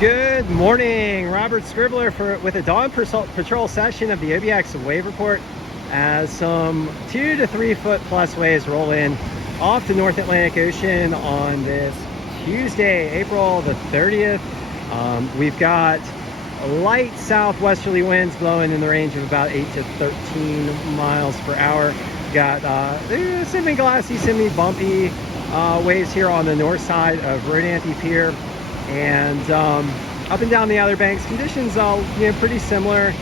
Good morning, Robert Scribbler with a dawn patrol session of the OBX wave report as some 2 to 3 foot plus waves roll in off the North Atlantic Ocean on this Tuesday, April the 30th. We've got light southwesterly winds blowing in the range of about 8 to 13 miles per hour. We've got semi-glassy, semi-bumpy waves here on the north side of Rodanthe Pier. And up and down the Outer Banks, conditions pretty similar.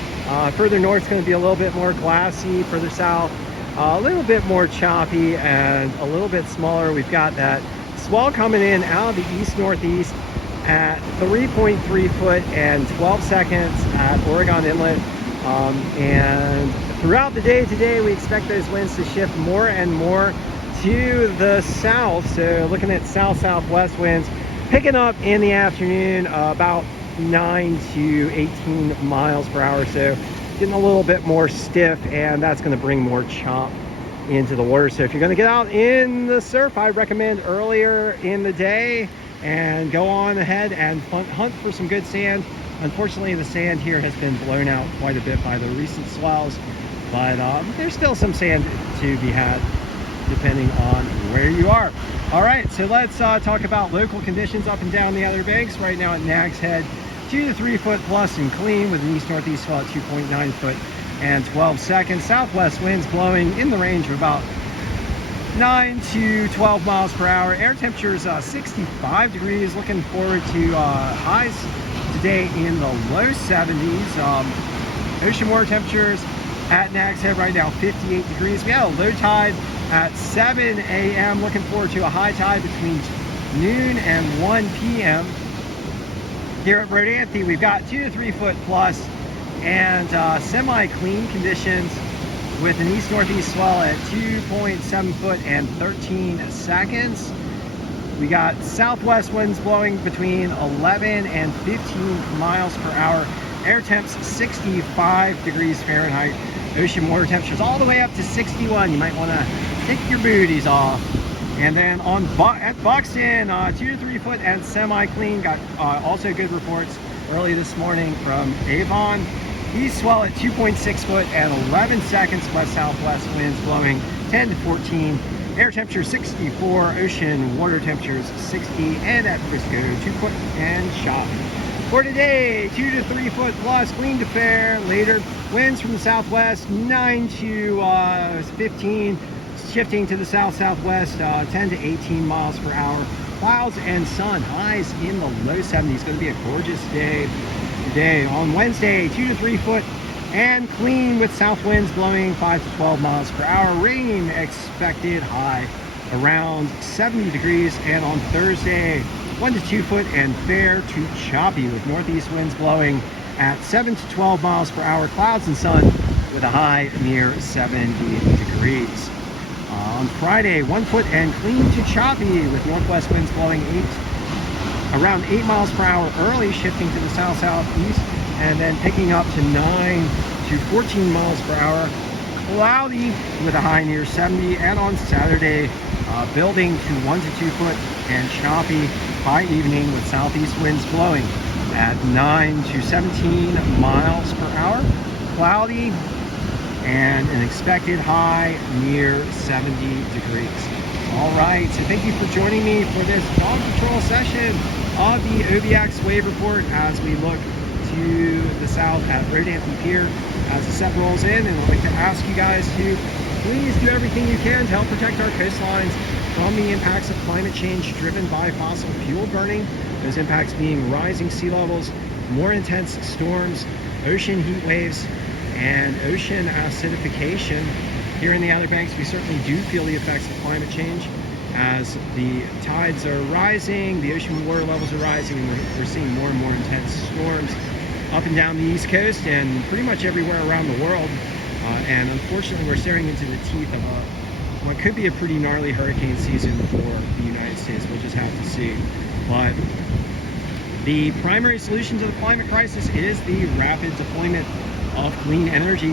Further north is going to be a little bit more glassy. Further south, a little bit more choppy and a little bit smaller. We've got that swell coming in out of the east-northeast at 3.3 foot and 12 seconds at Oregon Inlet. And throughout the day today, we expect those winds to shift more and more to the south. So looking at south-southwest winds, picking up in the afternoon about 9 to 18 miles per hour, so getting a little bit more stiff, and that's going to bring more chop into the water. So if you're going to get out in the surf, I recommend earlier in the day and go on ahead and hunt for some good sand. Unfortunately, the sand here has been blown out quite a bit by the recent swells, but there's still some sand to be had depending on where you are. All right, so let's talk about local conditions up and down the Outer Banks. Right now at Nag's Head, 2 to 3 foot plus and clean with an east-northeast swell at 2.9 foot and 12 seconds. Southwest winds blowing in the range of about 9 to 12 miles per hour. Air temperatures 65 degrees. Looking forward to highs today in the low 70s. Ocean water temperatures at Nag's Head right now 58 degrees. We have a low tide at 7 a.m. Looking forward to a high tide between noon and 1 p.m. Here at Rodanthe, we've got 2 to 3 foot plus and semi-clean conditions with an east-northeast swell at 2.7 foot and 13 seconds. We got southwest winds blowing between 11 and 15 miles per hour. Air temps 65 degrees Fahrenheit. Ocean water temperatures all the way up to 61. You might want to take your booties off. And then at Buxton, 2 to 3 foot and semi-clean. Got also good reports early this morning from Avon. East swell at 2.6 foot and 11 seconds. West-southwest winds blowing 10 to 14. Air temperature 64. Ocean water temperatures 60. And at Frisco, 2 foot and choppy. For today, 2 to 3 foot plus, clean to fair. Later, winds from the southwest, 9 to 15, shifting to the south-southwest, 10 to 18 miles per hour. Clouds and sun, highs in the low 70s. Going to be a gorgeous day today. On Wednesday, 2 to 3 foot and clean with south winds blowing 5 to 12 miles per hour. Rain expected, high around 70 degrees. And on Thursday, 1 to 2 foot and fair to choppy with northeast winds blowing at 7 to 12 miles per hour. Clouds and sun with a high near 70 degrees. On Friday, 1 foot and clean to choppy with northwest winds blowing around 8 miles per hour early, shifting to the south-southeast, and then picking up to 9 to 14 miles per hour. Cloudy with a high near 70. And on Saturday, building to 1 to 2 foot and choppy by evening with southeast winds blowing at 9 to 17 miles per hour. Cloudy and an expected high near 70 degrees. All right, so thank you for joining me for this dawn patrol session of the OBX wave report as we look to the south at Rodanthe Pier as the set rolls in. And I'd like to ask you guys to please do everything you can to help protect our coastlines from the impacts of climate change driven by fossil fuel burning. Those impacts being rising sea levels, more intense storms, ocean heat waves, and ocean acidification. Here in the Outer Banks, we certainly do feel the effects of climate change as the tides are rising, the ocean water levels are rising, and we're seeing more and more intense storms up and down the East Coast and pretty much everywhere around the world. And unfortunately, we're staring into the teeth of what could be a pretty gnarly hurricane season for the United States. We'll just have to see. But the primary solution to the climate crisis is the rapid deployment of clean energy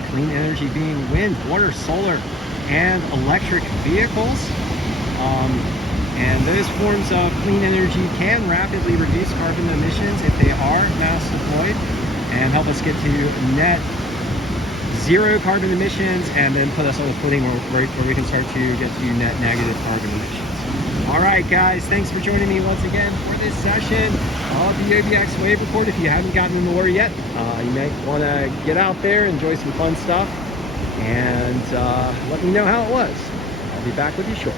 being wind, water, solar, and electric vehicles. And those forms of clean energy can rapidly reduce carbon emissions if they are deployed and help us get to net zero carbon emissions, and then put us on a footing where we can start to get to net negative carbon emissions. All right, guys, thanks for joining me once again for this session of the OBX Wave Report. If you haven't gotten in the water yet, you might want to get out there, enjoy some fun stuff, and let me know how it was. I'll be back with you shortly.